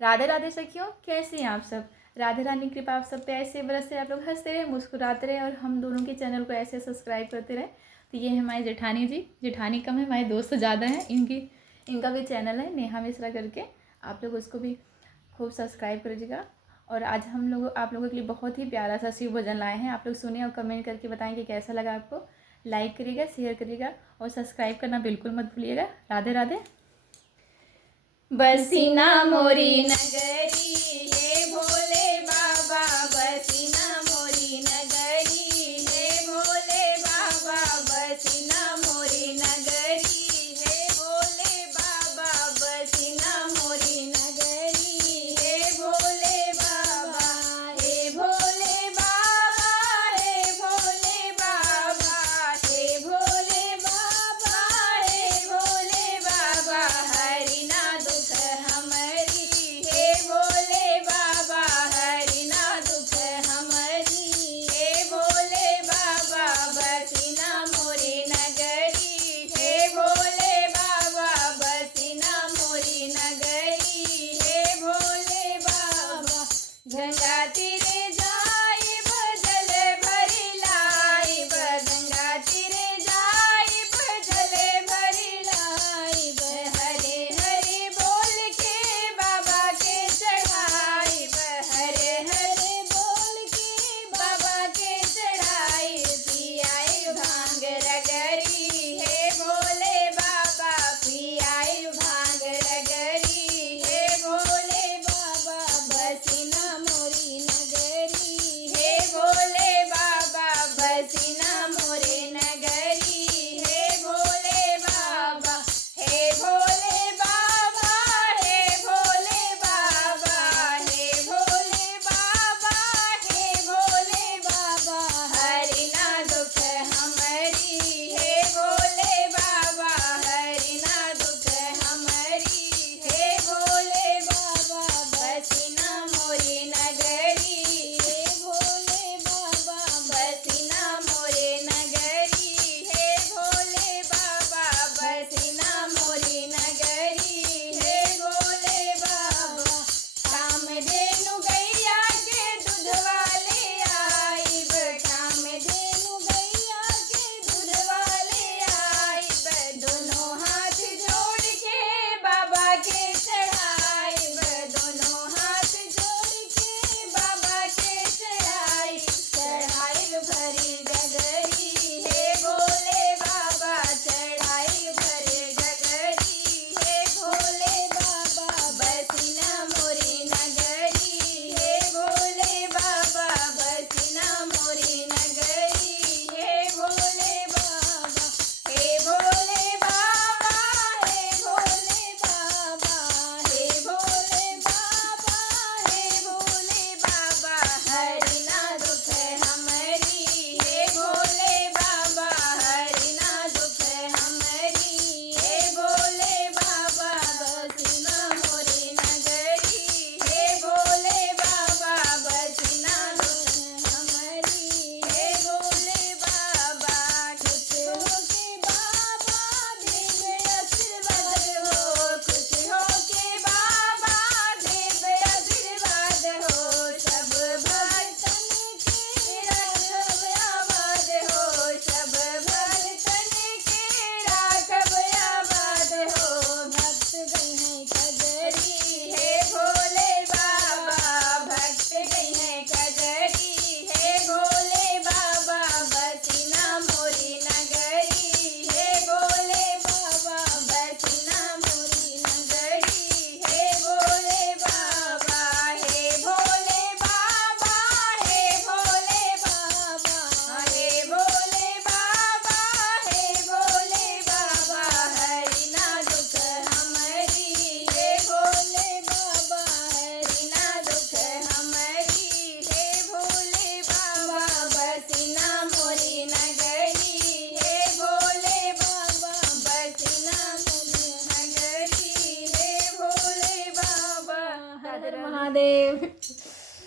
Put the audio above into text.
राधे राधे सखियों, कैसे हैं आप सब। राधे रानी कृपा आप सब पे ऐसे बरसे, आप लोग हंसते रहे, मुस्कुराते रहे और हम दोनों के चैनल को ऐसे सब्सक्राइब करते रहे। तो ये है हमारी जेठानी जी। जेठानी कम है, हमारे दोस्त ज़्यादा हैं। इनका भी चैनल है नेहा मिश्रा करके, आप लोग उसको भी खूब सब्सक्राइब करिएगा। और आज हम लोग आप लोगों के लिए बहुत ही प्यारा सा शिव भजन लाए हैं। आप लोग सुनिए और कमेंट करके बताएं कि कैसा लगा आपको। लाइक करिएगा, शेयर करिएगा और सब्सक्राइब करना बिल्कुल मत भूलिएगा। राधे राधे। बसीना मोरी नगरी